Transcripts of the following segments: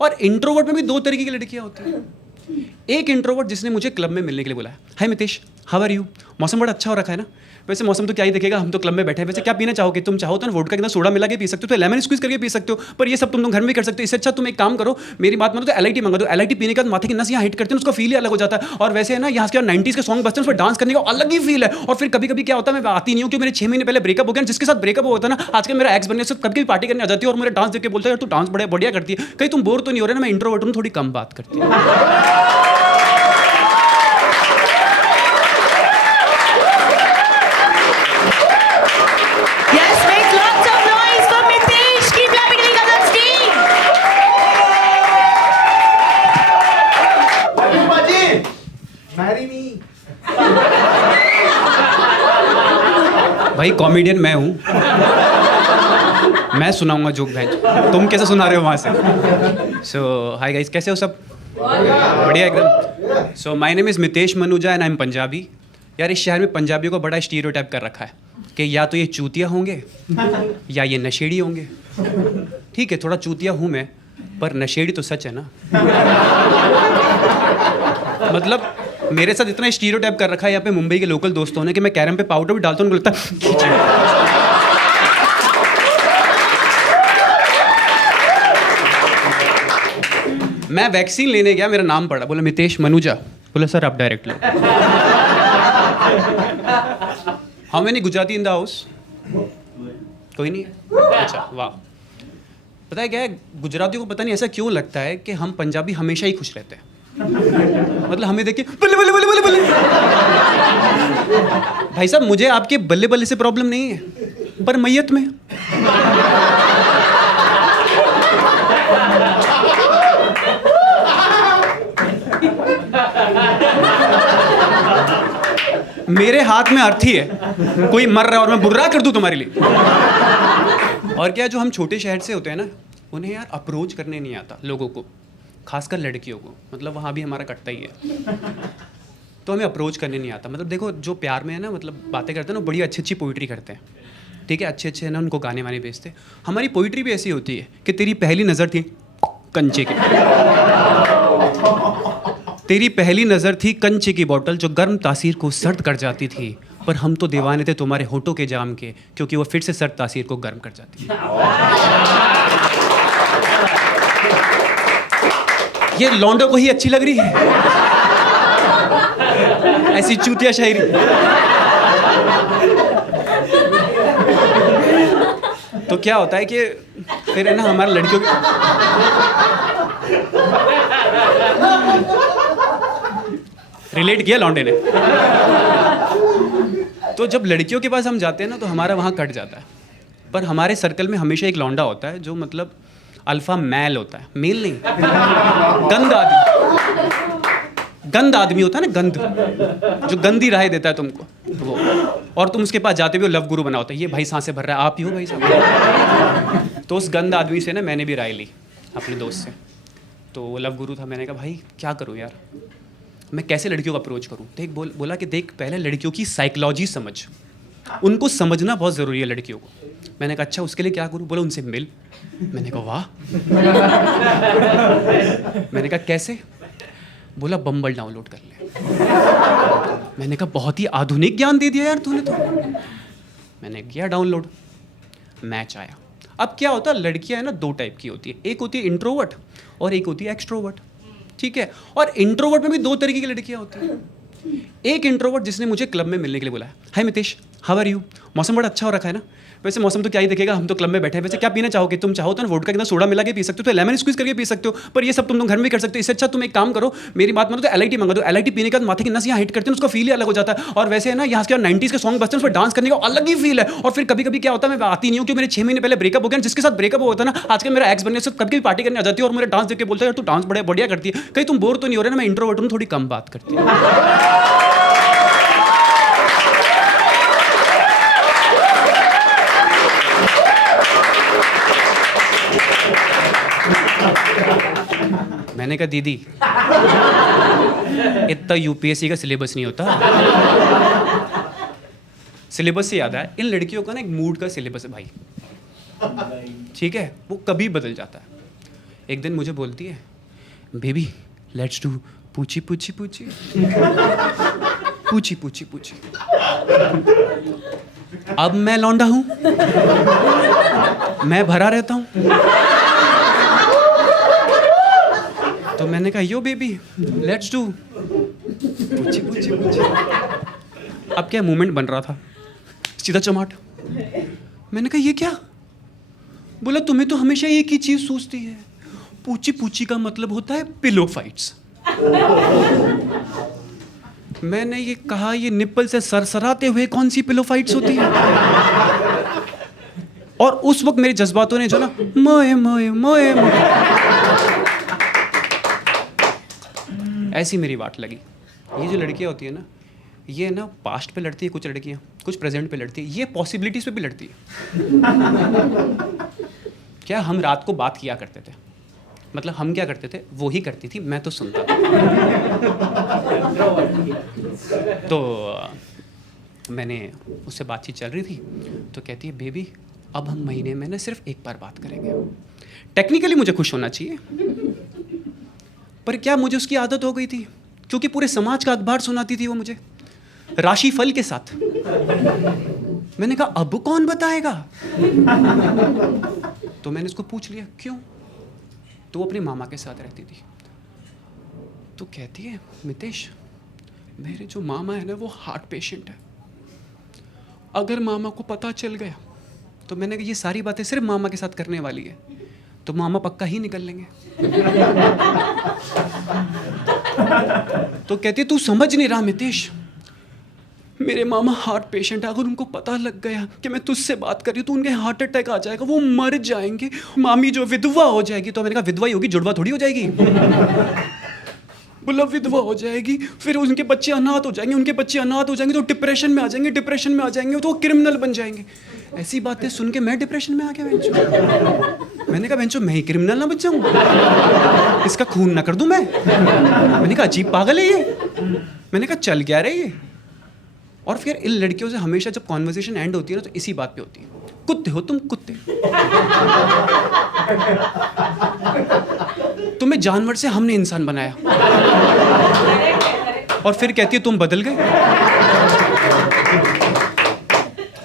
और इंट्रोवर्ट में भी दो तरीके की लड़कियां होती हैं। एक इंट्रोवर्ट जिसने मुझे क्लब में मिलने के लिए बोला, हाय मितेश, हाउ आर यू, मौसम बड़ा अच्छा हो रखा है ना। वैसे मौसम तो क्या ही देखेगा, हम तो क्लब में बैठे हैं। वैसे क्या पीना चाहोगे, तुम चाहो तो ना वोडका के अंदर सोडा मिला के पी सकते हो, तो लेमन स्क्वीज करके पी सकते हो, पर ये सब तुम घर में भी कर सकते हो। इससे अच्छा तुम एक काम करो, मेरी बात मानो तो LIT मंगा दो। LIT पीने के बाद माथे की नस यहाँ हिट करते हैं, उसका फील ही अलग हो जाता है। और वैसे है ना, यहाँ के 90s के सॉन्ग बजते हैं, उस पर डांस करने का अलग ही फील है। और फिर कभी कभी क्या होता है, मैं आती नहीं हूँ, क्योंकि मेरे 6 महीने पहले ब्रेकअप हो गया। जिसके साथ ब्रेकअप होता है ना, आजकल मेरा एक्स बनने से कभी कभी पार्टी करने आ जाती है और मेरे डांस देख के बोलता है यार तू डांस बड़ा बढ़िया करती है। कहीं तुम बोर तो नहीं हो रहे ना, मैं इंट्रोवर्ट हूँ, थोड़ी कम बात करती है। भाई कॉमेडियन मैं हूँ, मैं सुनाऊंगा जोक भाई, तुम कैसे सुना रहे हो वहाँ से। सो हाय गाइस, कैसे हो सब? बढ़िया एकदम। So my name is Mitesh Manuja and I am Punjabi. यार इस शहर में पंजाबियों को बड़ा स्टीरियोटाइप कर रखा है कि या तो ये चूतिया होंगे या ये नशेड़ी होंगे। ठीक है, थोड़ा चूतिया हूँ मैं, पर नशेड़ी तो सच है ना। मतलब मेरे साथ इतना स्टीरियोटाइप कर रखा है यहाँ पे मुंबई के लोकल दोस्तों ने कि मैं कैरम पे पाउडर भी डालता हूँ, उनको लगता है। मैं वैक्सीन लेने गया, मेरा नाम पड़ा, बोला मितेश मनुजा, बोला सर आप direct low. How many Gujarati in the house? कोई नहीं? अच्छा वाह। पता है क्या है, गुजरातियों को पता नहीं ऐसा क्यों लगता है कि हम पंजाबी हमेशा ही खुश रहते हैं। मतलब हमें देख के बल्ले बल्ले बल्ले बल्ले बल्ले। भाई साहब मुझे आपके बल्ले बल्ले से प्रॉब्लम नहीं है, पर मैयत में। मेरे हाथ में अर्थी है, कोई मर रहा है और मैं बुर्रा कर दूं तुम्हारे लिए। और क्या, जो हम छोटे शहर से होते हैं ना, उन्हें यार अप्रोच करने नहीं आता लोगों को, खासकर लड़कियों को। मतलब वहाँ भी हमारा कटता ही है, तो हमें अप्रोच करने नहीं आता। मतलब देखो जो प्यार में है ना, मतलब बातें करते हैं ना, बड़ी अच्छी अच्छी पोइट्री करते हैं, ठीक है, अच्छे अच्छे है ना, उनको गाने वाने बेचते। हमारी पोइट्री भी ऐसी होती है कि तेरी पहली नज़र थी कंचे की, तेरी पहली नज़र थी कंचे की बोतल जो गर्म तासीर को सर्द कर जाती थी, पर हम तो दीवाने थे तुम्हारे होठों के जाम के, क्योंकि वो फिर से सर्द तासीर को गर्म कर जाती है। ये लौंडों को ही अच्छी लग रही है ऐसी चूतिया शायरी। तो क्या होता है कि फिर है ना, हमारे लड़कियों रिलेट किया लौंडे ने। तो जब लड़कियों के पास हम जाते हैं ना, तो हमारा वहाँ कट जाता है। पर हमारे सर्कल में हमेशा एक लौंडा होता है जो मतलब अल्फा मैल होता है, मेल नहीं, गंद आदमी, गंद आदमी होता है ना, गंद, जो गंदी राय देता है तुमको वो। और तुम उसके पास जाते भी हो, लव गुरु बना होता है, ये भाई सांसें भर रहा है, आप ही हो भाई साहब। तो उस गंद आदमी से ना मैंने भी राय ली अपने दोस्त से। तो वो लव गुरु था, मैंने कहा भाई क्या करूँ यार, मैं कैसे लड़कियों को अप्रोच करूँ। देख बोला कि देख पहले लड़कियों की साइकोलॉजी समझ, उनको समझना बहुत ज़रूरी है लड़कियों को। मैंने कहा अच्छा उसके लिए क्या करूँ? बोला उनसे मिल। मैंने कहा वाह। मैंने कहा कैसे? बोला बम्बल डाउनलोड कर ले। मैंने कहा बहुत ही आधुनिक ज्ञान दे दिया यार तूने तो। मैंने किया डाउनलोड, मैच आया। अब क्या होता है, लड़कियां है ना दो टाइप की होती है, एक होती है इंट्रोवर्ट और एक होती है एक्सट्रोवर्ट, ठीक है। और इंट्रोवर्ट में भी दो तरीके की लड़कियां होती हैं। एक इंट्रोवर्ट जिसने मुझे क्लब में मिलने के लिए बोला, हाय मितेश, हाउ आर यू, मौसम बड़ा अच्छा हो रखा है ना। वैसे मौसम तो क्या ही देखेगा, हम तो क्लब में बैठे हैं। वैसे क्या पीना चाहोगे, तुम चाहो तो ना वोडका के अंदर सोडा मिला के पी सकते हो, तो लेमन स्क्वीज करके पी सकते हो, पर ये सब तुम घर में भी कर सकते हो। इससे अच्छा तुम एक काम करो, मेरी बात मानो तो LIT मंगा दो। LIT पीने के बाद माथे की नस यहाँ हिट करते हैं, उसका फील ही अलग हो जाता है। और वैसे है ना, यहाँ के 90s के सॉन्ग बजते हैं, उस पर डांस करने का अलग ही फील है। और फिर कभी कभी क्या होता है, मैं आती नहीं हूँ, क्योंकि मेरे 6 महीने पहले ब्रेकअप हो गया। जिसके साथ ब्रेकअप होता है ना, आजकल मेरा एक्स बनने से कभी कभी पार्टी करने आ जाती है और मेरे डांस देख के बोलता है यार तू डांस बड़ा बढ़िया करती है। कहीं तुम बोर तो नहीं हो रहे ना, मैं इंट्रोवर्ट हूँ, थोड़ी कम बात करती है। मैंने कहा दीदी इतना UPSC का सिलेबस नहीं होता। सिलेबस से याद है, इन लड़कियों का ना एक मूड का सिलेबस है भाई, ठीक है, वो कभी बदल जाता है। एक दिन मुझे बोलती है, बेबी लेट्स डू पूछी पूछी पूछी पूछी पूछी पूछी। अब मैं लौंडा हूं, मैं भरा रहता हूं, तो मैंने कहा यो बेबी लेट्स डू पूछी पूछी पूछी। अब क्या मूवमेंट बन रहा था, सीधा चमाट। मैंने कहा ये क्या? बोला तुम्हें तो हमेशा एक ही चीज सोचती है, पूछी पूछी का मतलब होता है पिलो फाइट्स। मैंने ये कहा, ये निप्पल से सरसराते हुए कौन सी पिलो फाइट्स होती है? और उस वक्त मेरे जज्बातों ने जो ना मोए मोए मोए मोए, ऐसी मेरी बात लगी। ये जो लड़कियां होती है ना, ये ना पास्ट पे लड़ती है, कुछ लड़कियां कुछ प्रेजेंट पे लड़ती है, ये पॉसिबिलिटीज पे भी लड़ती है। क्या हम रात को बात किया करते थे, मतलब हम क्या करते थे, वो ही करती थी, मैं तो सुनता था। तो मैंने उससे बातचीत चल रही थी, तो कहती है बेबी अब हम महीने में ना सिर्फ एक बार बात करेंगे। टेक्निकली मुझे खुश होना चाहिए, पर क्या मुझे उसकी आदत हो गई थी, क्योंकि पूरे समाज का अखबार सुनाती थी वो मुझे राशिफल के साथ। मैंने कहा अब कौन बताएगा? तो मैंने उसको पूछ लिया क्यों, तो वो अपने मामा के साथ रहती थी। तो कहती है मितेश मेरे जो मामा है ना वो हार्ट पेशेंट है, अगर मामा को पता चल गया, तो मैंने कहा ये सारी बातें सिर्फ मामा के साथ करने वाली है, तो मामा पक्का ही निकल लेंगे। तो कहती है तू समझ नहीं रहा मितेश, मेरे मामा हार्ट पेशेंट है, अगर उनको पता लग गया कि मैं तुझसे बात कर रही हूँ तो उनके हार्ट अटैक आ जाएगा, वो मर जाएंगे, मामी जो विधवा हो जाएगी। तो मैंने कहा विधवा ही होगी, जुड़वा थोड़ी हो जाएगी। बोला विधवा हो जाएगी, फिर उनके बच्चे अनाथ हो जाएंगे, उनके बच्चे अनाथ हो जाएंगे तो डिप्रेशन में आ जाएंगे, डिप्रेशन में आ जाएंगे तो वो क्रिमिनल बन जाएंगे। ऐसी बातें सुन के मैं डिप्रेशन में आ गया बेंचो। मैंने कहा बेंचो मैं ही क्रिमिनल ना बच जाऊँ, इसका खून ना कर दूं मैं। मैंने कहा अजीब पागल है ये। मैंने कहा चल क्या रहे ये। और फिर इन लड़कियों से हमेशा जब कॉन्वर्सेशन एंड होती है ना, तो इसी बात पे होती है, कुत्ते हो तुम कुत्ते, तुम्हें जानवर से हमने इंसान बनाया। और फिर कहती है तुम बदल गए।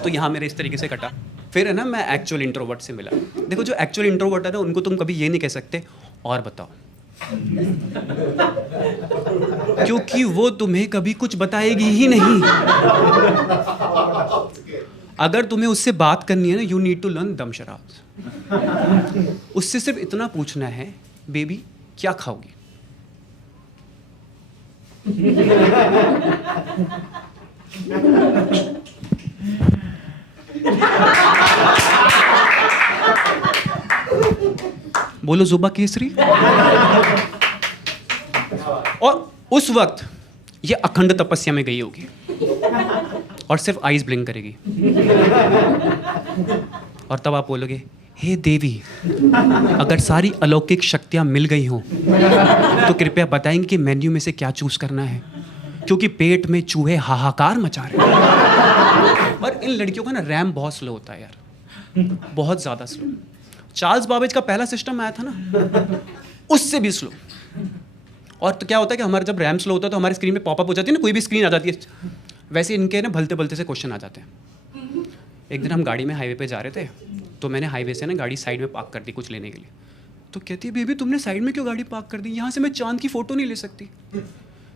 तो यहाँ मेरे इस तरीके से कटा। फिर है ना मैं एक्चुअल इंट्रोवर्ट से मिला। देखो जो एक्चुअल इंट्रोवर्ट है ना, उनको तुम कभी ये नहीं कह सकते और बताओ, क्योंकि वो तुम्हें कभी कुछ बताएगी ही नहीं। अगर तुम्हें उससे बात करनी है ना, यू नीड टू लर्न दमशराज। उससे सिर्फ इतना पूछना है बेबी क्या खाओगी। बोलो जुबा केसरी। और उस वक्त ये अखंड तपस्या में गई होगी और सिर्फ आईज ब्लिंक करेगी। और तब आप बोलोगे हे देवी, अगर सारी अलौकिक शक्तियां मिल गई हों तो कृपया बताएंगे कि मेन्यू में से क्या चूज करना है, क्योंकि पेट में चूहे हाहाकार मचा रहे हैं। और इन लड़कियों का ना रैम बहुत स्लो होता है यार, बहुत ज़्यादा स्लो। चार्ल्स बाबेज का पहला सिस्टम आया था ना, उससे भी स्लो। और तो क्या होता है कि हमारा जब रैम स्लो होता है तो हमारी स्क्रीन पे पॉपअप हो जाती है ना, कोई भी स्क्रीन आ जाती है, वैसे इनके ना भलते भलते से क्वेश्चन आ जाते हैं। एक दिन हम गाड़ी में हाईवे पे जा रहे थे, तो मैंने हाईवे से ना गाड़ी साइड में पार्क कर दी कुछ लेने के लिए। तो कहती है बेबी तुमने साइड में क्यों गाड़ी पार्क कर दी, यहाँ से मैं चांद की फ़ोटो नहीं ले सकती।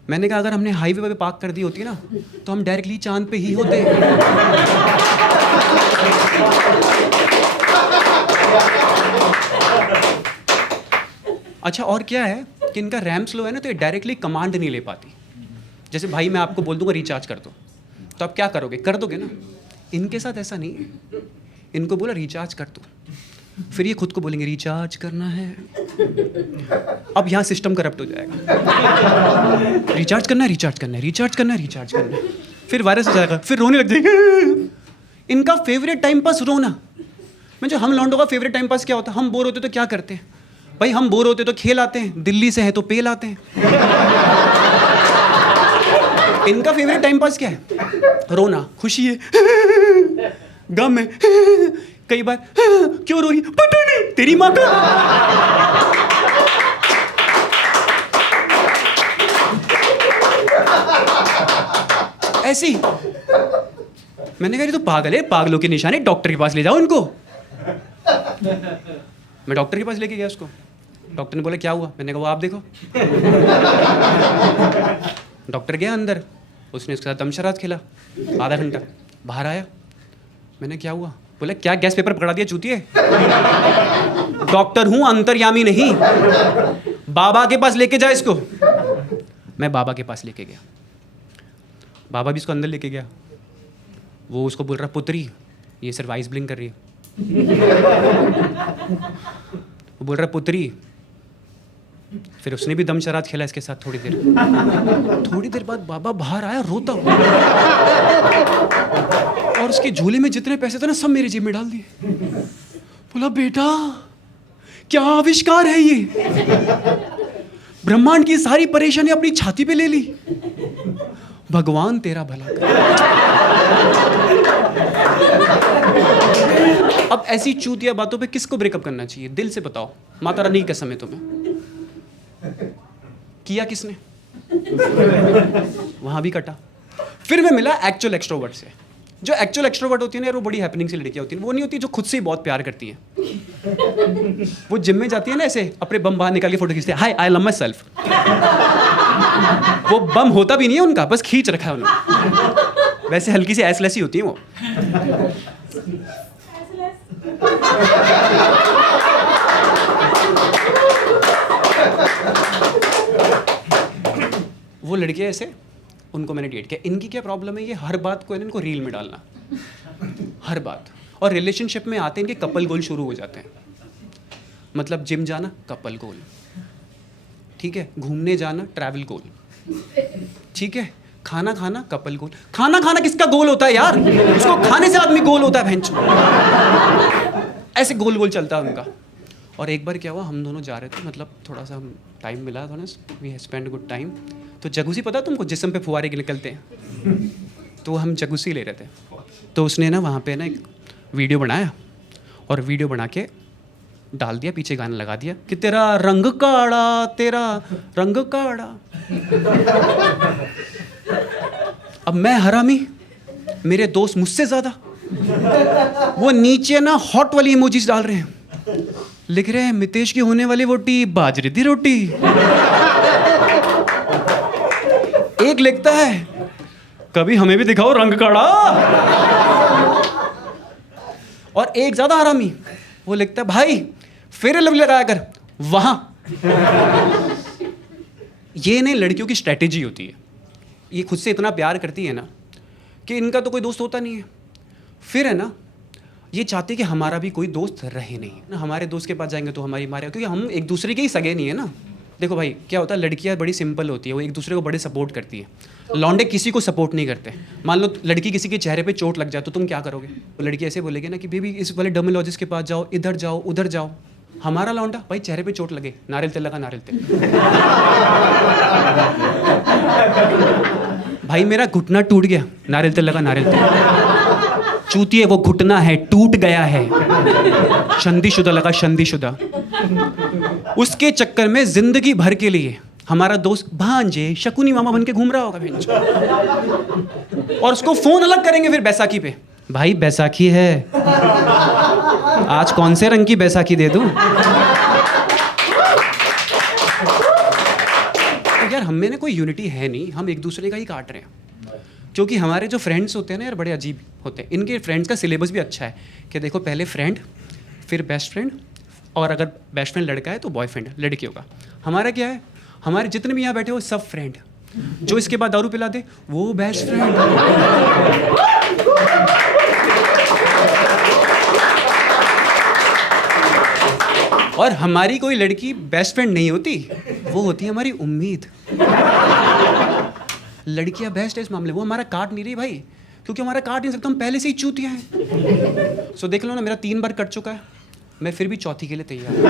मैंने कहा अगर हमने हाईवे पे पार्क कर दी होती ना, तो हम डायरेक्टली चांद पे ही होते। अच्छा और क्या है कि इनका रैम स्लो है ना, तो ये डायरेक्टली कमांड नहीं ले पाती। जैसे भाई मैं आपको बोल दूंगा रिचार्ज कर दो, तो आप क्या करोगे, कर दोगे ना। इनके साथ ऐसा नहीं है, इनको बोला रिचार्ज कर दो, फिर ये खुद को बोलेंगे रिचार्ज करना है। अब यहाँ सिस्टम करप्ट हो जाएगा। रिचार्ज करना है, रिचार्ज करना है, रिचार्ज करना है, रिचार्ज करना है, फिर वायरस हो जाएगा, फिर रोने लग जाएंगे। इनका फेवरेट टाइम पास रोना। मैं जो हम लौंडों का फेवरेट टाइम पास क्या होता है, हम बोर होते तो क्या करते हैं भाई, हम बोर होते तो खेल आते हैं, दिल्ली से है तो पेल आते हैं। इनका फेवरेट टाइम पास क्या है, रोना। खुशी है, गम है, कई बार क्यों रोई पता नहीं तेरी माँ का। ऐसे ही। मैंने कहा ये तो पागल है, पागलों की निशानी, डॉक्टर के पास ले जाओ इनको। मैं डॉक्टर के पास लेके गया उसको। डॉक्टर ने बोला क्या हुआ? मैंने कहा वो आप देखो। डॉक्टर गया अंदर, उसने उसके साथ दमशराज खेला आधा घंटा, बाहर आया। मैंने क्या हुआ? बोला क्या गैस पेपर पकड़ा दिया चूतिए? डॉक्टर हूं, अंतर्यामी नहीं। बाबा के पास लेके जा इसको। मैं बाबा के पास लेके गया, बाबा भी इसको अंदर लेके गया। वो उसको बोल रहा पुत्री ये सिर्फ आइस ब्लिंक कर रही है। वो बोल रहा पुत्री। फिर उसने भी दमशराज खेला इसके साथ थोड़ी देर। थोड़ी देर बाद बाबा बाहर आया रोता हुआ, और उसके झोले में जितने पैसे थे ना सब मेरी जेब में डाल दिए। बोला बेटा क्या आविष्कार है ये, ब्रह्मांड की सारी परेशानी अपनी छाती पे ले ली। भगवान तेरा भला करे। अब ऐसी चूतिया बातों पे किसको ब्रेकअप करना चाहिए? दिल से बताओ, माता रानी की कसम है तुम्हें। किया किसने? वहां भी कटा। फिर मैं मिला एक्चुअल एक्सट्रोवर्ट से। जो एक्चुअल एक्सट्रोवर्ट होती है ना, वो बड़ी हैपनिंग से लड़कियां होती हैं। वो नहीं होती जो खुद से ही बहुत प्यार करती हैं। वो जिम में जाती है ना, ऐसे अपने बम बाहर निकाल के फोटो खींचते हैं, हाय आई लव माई सेल्फ। वो बम होता भी नहीं है उनका, बस खींच रखा है उन्होंने। वैसे हल्की सी एसलेस ही होती है वो। वो लड़के ऐसे, उनको मैंने डेट किया। इनकी क्या प्रॉब्लम है, ये हर बात को इनको रील में डालना, हर बात। और रिलेशनशिप में आते हैं इनके कपल गोल शुरू हो जाते हैं। मतलब जिम जाना कपल गोल, ठीक है, घूमने जाना ट्रैवल गोल, ठीक है, खाना खाना कपल गोल। खाना खाना किसका गोल होता है यार? उसको खाने से आदमी गोल होता है भैंचो। ऐसे गोल गोल चलता है उनका। और एक बार क्या हुआ, हम दोनों जा रहे थे, मतलब थोड़ा सा टाइम मिला, थोड़ा वी स्पेंड गुड टाइम। तो जगूसी पता तुमको, जिस्म पे फुहारे निकलते हैं, तो हम जगूसी ले रहे थे। तो उसने ना वहाँ पे ना एक वीडियो बनाया, और वीडियो बना के डाल दिया, पीछे गाना लगा दिया कि तेरा रंग काड़ा, तेरा रंग काड़ा। अब मैं हरामी, मेरे दोस्त मुझसे ज़्यादा, वो नीचे ना हॉट वाली इमोजीज डाल रहे हैं, लिख रहे हैं मितेश की होने वाली वोटी बाजरे दी रोटी। एक लिखता है कभी हमें भी दिखाओ रंग काड़ा। और एक ज्यादा हरामी, वो लिखता है भाई फेयर लवली लगाया कर वहां। ये नहीं लड़कियों की स्ट्रेटेजी होती है। ये खुद से इतना प्यार करती है ना कि इनका तो कोई दोस्त होता नहीं है। फिर है ना, ये चाहती है कि हमारा भी कोई दोस्त रहे नहीं ना। हमारे दोस्त के पास जाएंगे तो हमारी मारे, क्योंकि हम एक दूसरे के ही सगे नहीं है ना। देखो भाई क्या होता है, लड़कियां बड़ी सिंपल होती है, वो एक दूसरे को बड़े सपोर्ट करती है। लौंडे किसी को सपोर्ट नहीं करते। मान लो लड़की किसी के चेहरे पे चोट लग जाए तो तुम क्या करोगे? वो लड़की ऐसे बोलेगी ना कि बेबी इस वाले डर्मेलॉजिस्ट के पास जाओ, इधर जाओ, उधर जाओ। हमारा लौंडा भाई चेहरे पे चोट लगे, नारियल तेल लगा, नारियल तेल। भाई मेरा घुटना टूट गया, नारियल तेल लगा, नारियल तेल। चूतिए वो घुटना है, टूट गया है, शादीशुदा लगा, शादीशुदा। उसके चक्कर में जिंदगी भर के लिए हमारा दोस्त भांजे शकुनी मामा बन के घूम रहा होगा बेंच। और उसको फोन अलग करेंगे फिर बैसाखी पे, भाई बैसाखी है, आज कौन से रंग की बैसाखी दे दूं? तो यार हम में ना कोई यूनिटी है नहीं, हम एक दूसरे का ही काट रहे हैं। क्योंकि हमारे जो फ्रेंड्स होते हैं ना यार, बड़े अजीब होते हैं। इनके फ्रेंड्स का सिलेबस भी अच्छा है कि देखो पहले फ्रेंड, फिर बेस्ट फ्रेंड, और अगर बेस्ट फ्रेंड लड़का है तो बॉयफ्रेंड लड़कियों का। हमारा क्या है, हमारे जितने भी यहाँ बैठे हो सब फ्रेंड। जो इसके बाद दारू पिला दे वो बेस्ट फ्रेंड। और हमारी कोई लड़की बेस्ट फ्रेंड नहीं होती, वो होती है हमारी उम्मीद। लड़कियां बेस्ट है इस मामले, वो हमारा काट नहीं रही भाई, क्योंकि हमारा काट नहीं सकता, हम पहले से ही चूतियां हैं। सो देख लो ना, मेरा 3 बार कट चुका है, मैं फिर भी चौथी के लिए तैयार हूं।